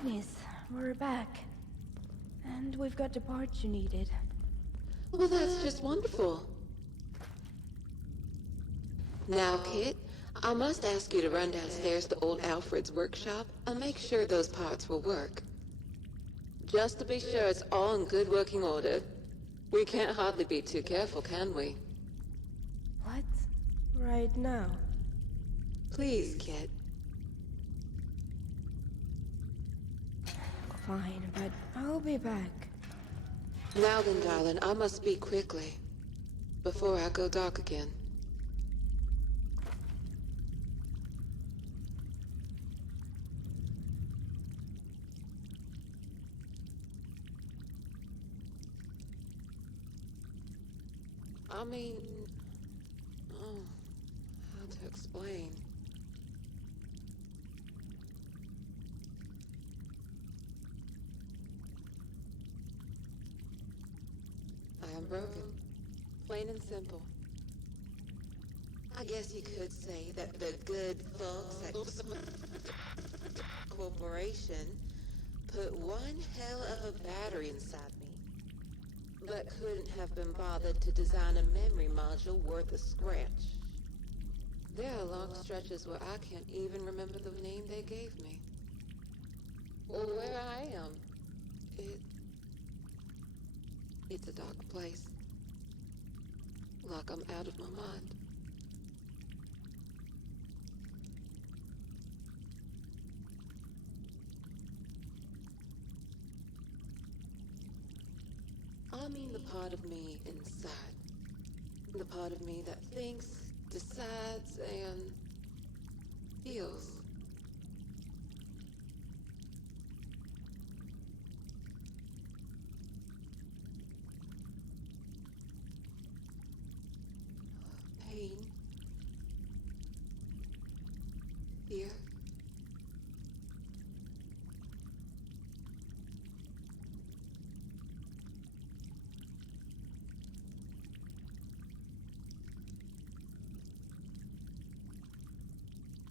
Agnes, we're back. And we've got the parts you needed. Well, that's just wonderful. Now, Kit, I must ask you to run downstairs to old Alfred's workshop and make sure those parts will work. Just to be sure it's all in good working order. We can't hardly be too careful, can we? What? Right now? Please, Kit. Fine, but I'll be back. Now then, darling, I must speak quickly, before I go dark again. I mean, how to explain? I am broken, plain and simple. I guess you could say that the good folks at Corporation put one hell of a battery inside me, but couldn't have been bothered to design a memory module worth a scratch. There are long stretches where I can't even remember the name they gave me, or where I am. It's a dark place, like I'm out of my mind. I mean the part of me inside. The part of me that thinks, decides, and feels. Pain. Fear.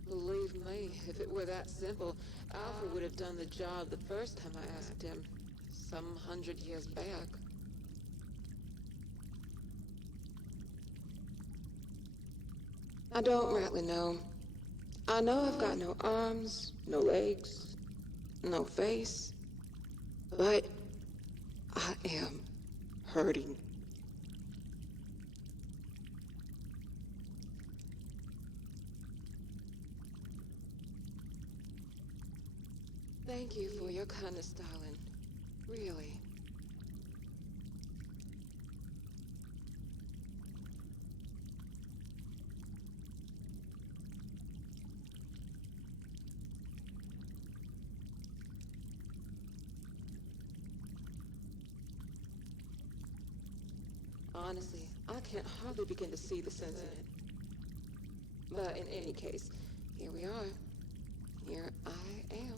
Believe me, if it were that simple, Alfred would have done the job the first time I asked him, some 100 years back. I don't rightly know. I know I've got no arms, no legs, no face, but I am hurting. Thank you for your kindness, darling. Really. Honestly, I can't hardly begin to see the sense in it. But in any case, here we are. Here I am.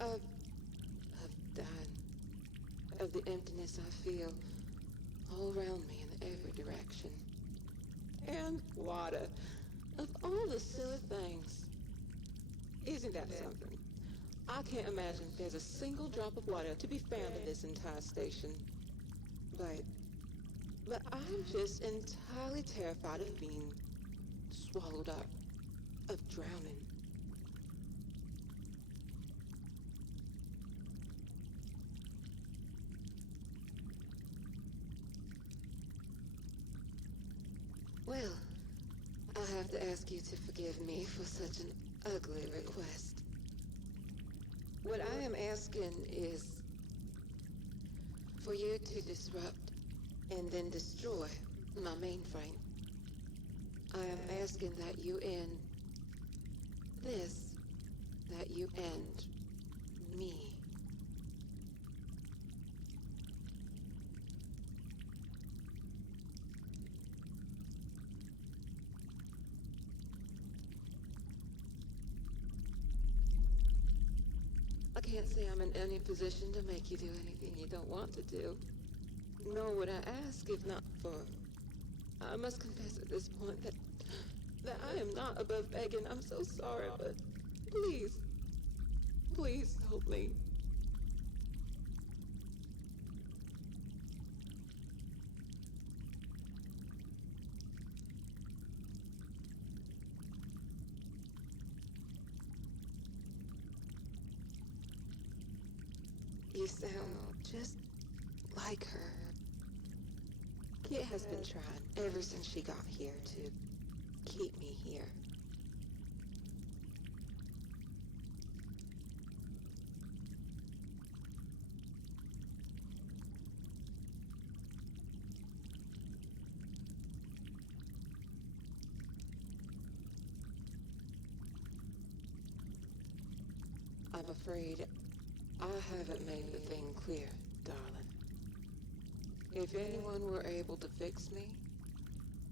Of done. Of the emptiness I feel all around me in every direction. And water. Of all the silly things. Isn't that something? I can't imagine there's a single drop of water to be found in this entire station. But I'm just entirely terrified of being swallowed up. Of drowning. Well, I'll have to ask you to forgive me for such an ugly request. What I am asking is for you to disrupt and then destroy my mainframe. I am asking that you end this, that you end me. I can't say I'm in any position to make you do anything you don't want to do. Nor would I ask if not for... I must confess at this point that I am not above begging. I'm so sorry, but please help me. You sound just like her. Kit has been trying ever since she got here to keep me here. I'm afraid I haven't made the thing clear, darling. If anyone were able to fix me,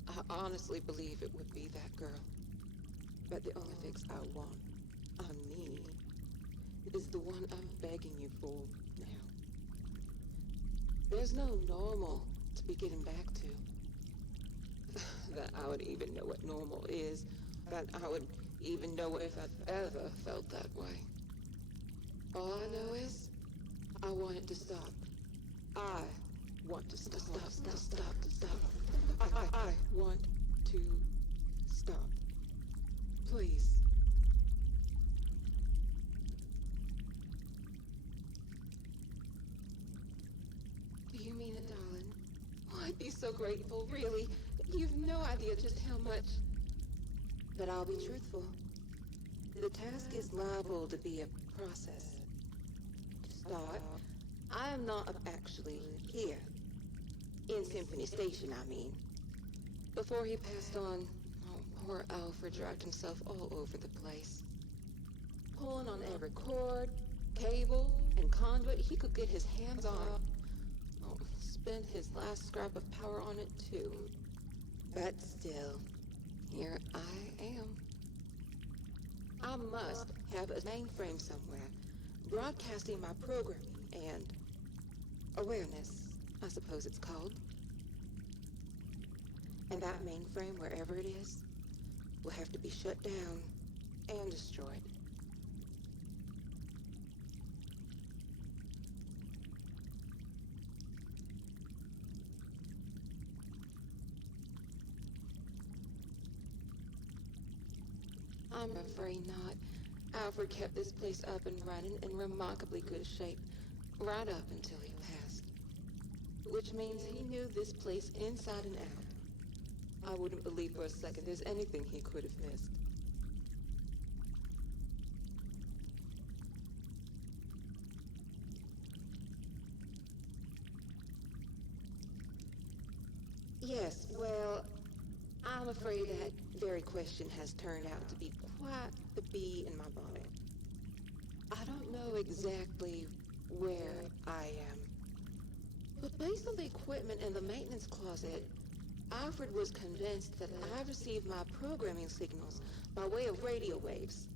I honestly believe it would be that girl. But the only fix I want, I need, is the one I'm begging you for now. There's no normal to be getting back to. That I would even know what normal is. That I would even know if I've ever felt that way. All I know is, I want it to stop. I want to stop. Stop. I want to stop. Please. Do you mean it, darling? Oh, I'd be so grateful, really. You've no idea just how much. But I'll be truthful. The task is liable to be a process. To start, I am not actually here. In Symphony Station, I mean. Before he passed on, poor Alfred dragged himself all over the place. Pulling on every cord, cable, and conduit he could get his hands on. Oh, spent his last scrap of power on it, too. But still, here I am. I must have a mainframe somewhere, broadcasting my programming and awareness, I suppose it's called. And that mainframe, wherever it is, will have to be shut down and destroyed. I'm afraid not. Alfred kept this place up and running in remarkably good shape, right up until he passed. Which means he knew this place inside and out. I wouldn't believe for a second there's anything he could have missed. Yes, well, I'm afraid that very question has turned out to be quite the bee in my bonnet. I don't know exactly where I am. But based on the equipment in the maintenance closet, Alfred was convinced that I received my programming signals by way of radio waves.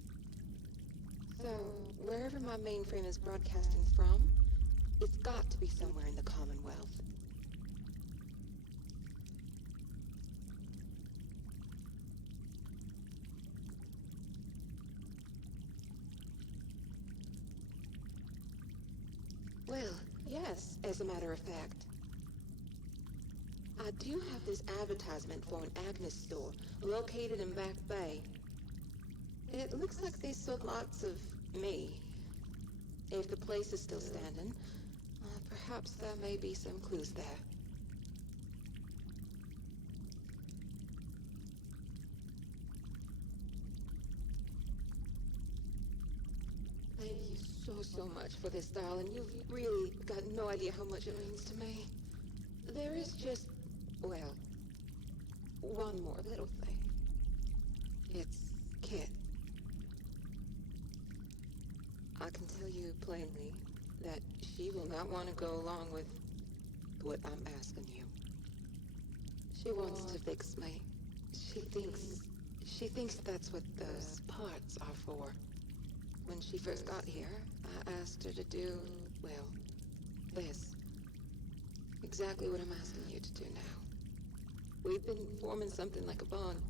So, wherever my mainframe is broadcasting from, it's got to be somewhere in the Commonwealth. Well, yes, as a matter of fact. I do have this advertisement for an Agnes store located in Back Bay. It looks like they sold lots of me. If the place is still standing, perhaps there may be some clues there. Thank you so much for this, darling. You've really got no idea how much it means to me. There is just, well, one more little thing. It's Kit. I can tell you plainly that she will not want to go along with what I'm asking you. She wants to fix me. She thinks that's what those parts are for. When she first got here, I asked her to do, well, this. Exactly what I'm asking you to do now. We've been forming something like a bond.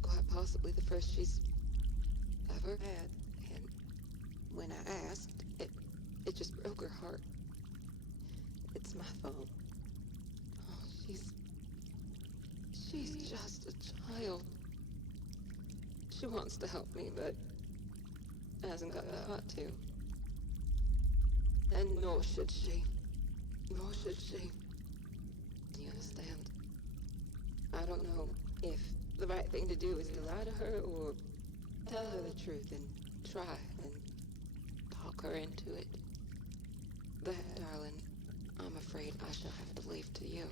Quite possibly the first she's ever had. And when I asked, it just broke her heart. It's my fault. Oh, she's just a child. She wants to help me, but hasn't got the heart to. And nor should she. Nor should she. Do you understand? I don't know if the right thing to do is to lie to her or tell her the truth and try and talk her into it. That, darling, I'm afraid I shall have to leave to you.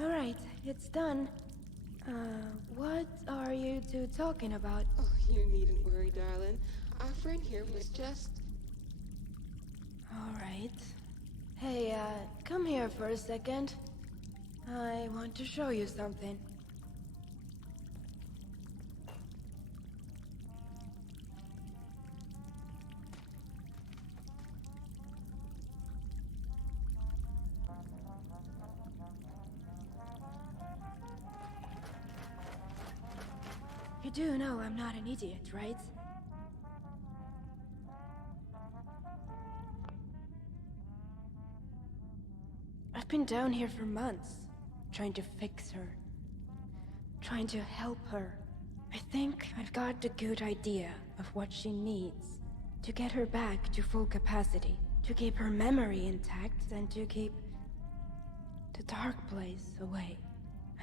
Alright, it's done. What are you two talking about? Oh, you needn't worry, darling. Our friend here was just... Alright. Hey, come here for a second. I want to show you something. You do know I'm not an idiot, right? I've been down here for months, trying to fix her. Trying to help her. I think I've got a good idea of what she needs. To get her back to full capacity. To keep her memory intact and to keep the dark place away.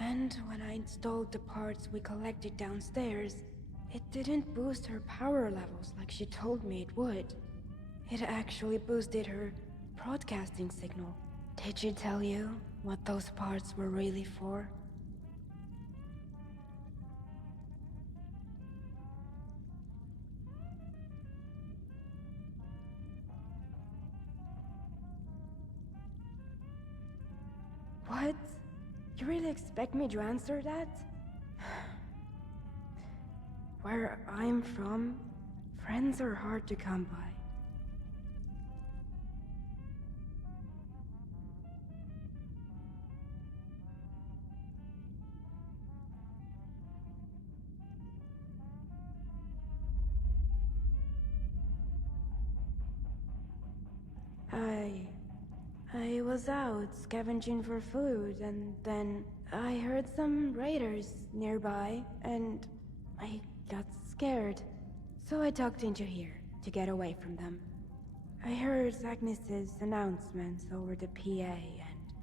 And when I installed the parts we collected downstairs, it didn't boost her power levels like she told me it would. It actually boosted her broadcasting signal. Did she tell you what those parts were really for? What? You really expect me to answer that? Where I'm from, friends are hard to come by. I was out scavenging for food, and then I heard some raiders nearby, and I got scared. So I ducked into here to get away from them. I heard Agnes's announcements over the PA, and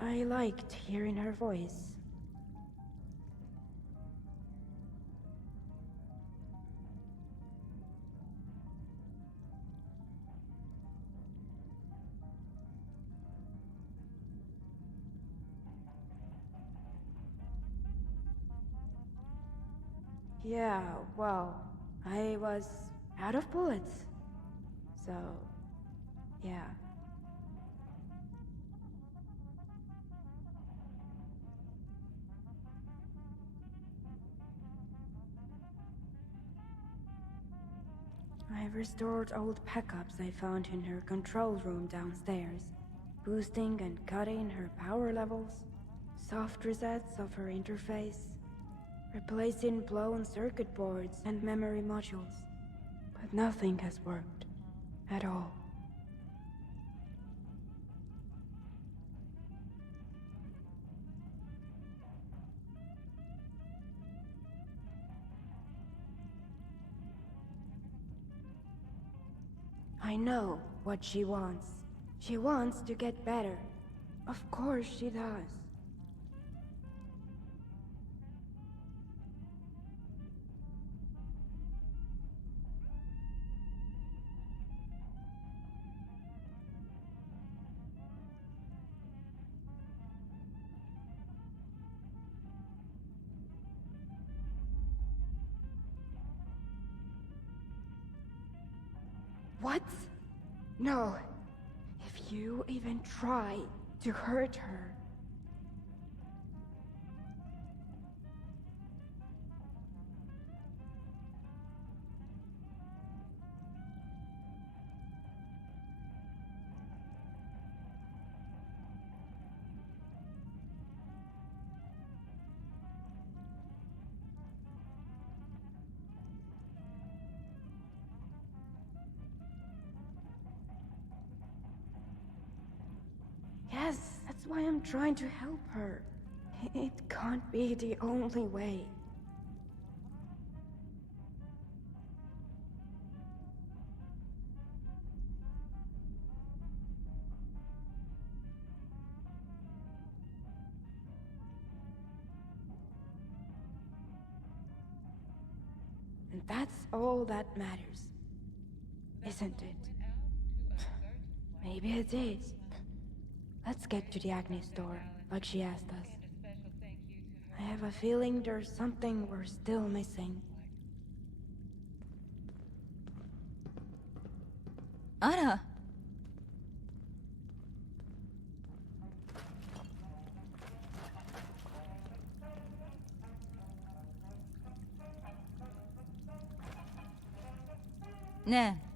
I liked hearing her voice. Yeah, well, I was out of bullets. So, yeah. I restored old backups I found in her control room downstairs, boosting and cutting her power levels, soft resets of her interface, replacing blown circuit boards and memory modules. But nothing has worked. At all. I know what she wants. She wants to get better. Of course she does. What? No. If you even try to hurt her... why I'm trying to help her. It can't be the only way. And that's all that matters, isn't it? Maybe it is. Let's get to the Agnes store, like she asked us. I have a feeling there's something we're still missing. あら。ね